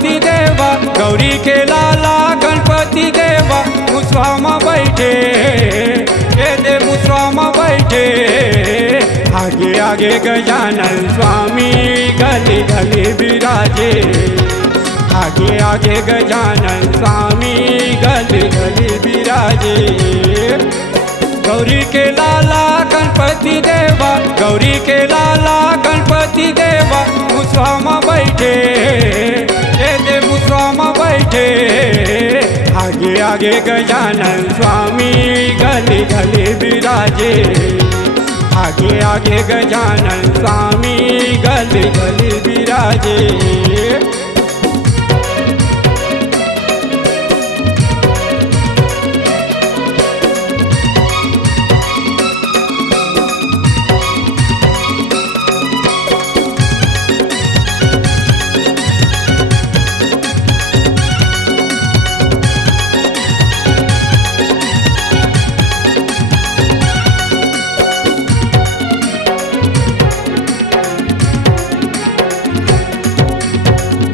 गणपति देवा, गौरी के लाला गणपति देवा मुसवा बैठे, दे मुसवा बैठे। आगे आगे गजानन स्वामी गली गली विराजे, आगे आगे गजानन स्वामी गली गली विराजे। गौरी के लाला गणपति देवा, गौरी के लाला गणपति देवा मुसवा बैठे, दे मुसवा बैठे। आगे आगे गजानन स्वामी गली गली विराजे, आगे आगे गजानन स्वामी गली गली विराजे।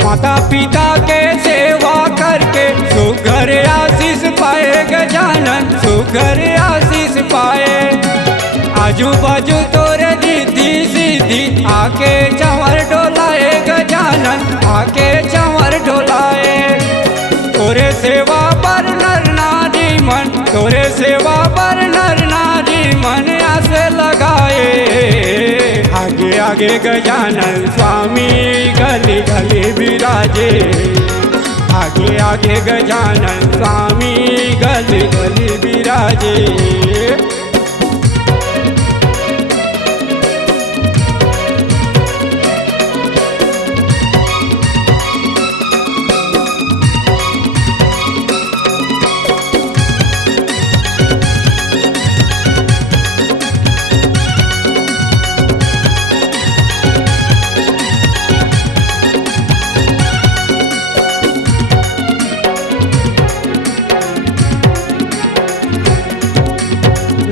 माता पिता के सेवा करके सुघर आशीष पाए गजानन, सुघर आशीष पाए। आजू बाजू तोरे दीदी सीधी आके चंवर डोलाए गजानन, आके चंवर डोलाए। तोरे सेवा पर नर नारी मन, तोरे सेवा पर नर नारी मन आस लगाए। आगे आगे गजानन स्वामी गली गली विराजे, आगे आगे गजानन स्वामी गली गली विराजे।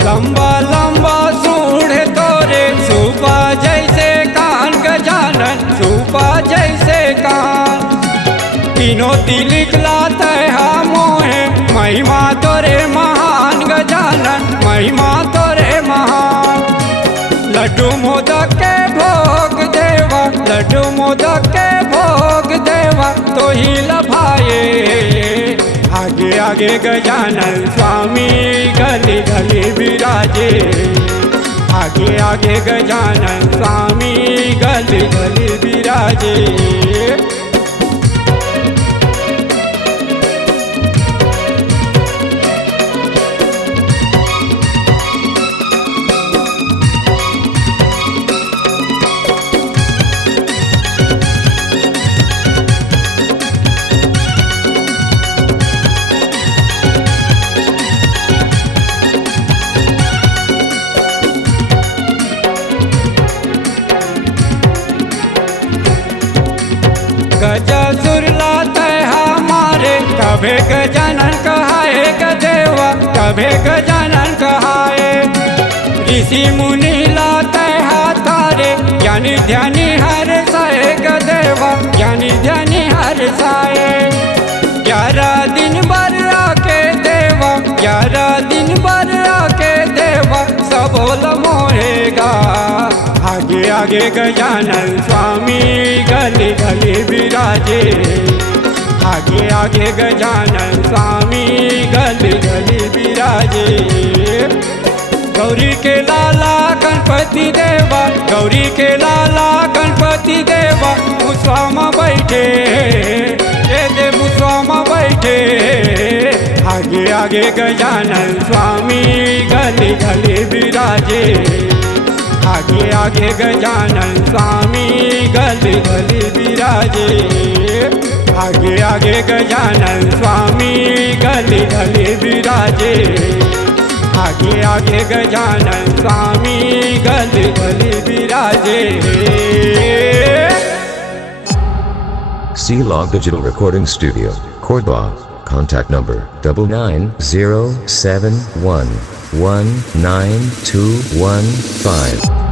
लंबा लंबा सूढ़ तोरे सुपा जैसे कान गजानन, सुपा जैसे कान। तीनों तिलिक लाते हा मोहे, महिमा तोरे महान गजानन, महिमा तोरे महान। लड्डू मोदक के भोग देवा, लड्डू मोदक के भोग देवा तो ही लभाए। आगे आगे गजानन स्वामी गली गली विराजे, आगे आगे गजानन स्वामी गली गली विराजे। गजासुर लाते हमारे, कभे गजानन कहाए गदेवा, कभे गजानन कहाए। ऋषि मुनि लाते हाथारे, ज्ञानी ध्यानी हर साए गदेवा, ज्ञानी ध्यानी हर साए। 11 दिन बर आके देवा, 11 दिन बर आके देवा सबोल मोहेगा। आगे आगे गजानन स्वामी गली गली विराजे, आगे आगे गजानन स्वामी गली गली विराजे। गौरी के लाला गणपति देवा, गौरी के लाला गणपति देवा मुसवा बैठे, दे मुसवा बैठे। आगे आगे गजानन स्वामी गली गली विराजे, आगे आगे गजानन स्वामी गली गली विराजे, आगे आगे गजानन स्वामी गली गली विराजे, आगे आगे गजानन स्वामी गली गली विराजे। C-Log Digital Recording Studio, Cordoba. Contact number 9907119215.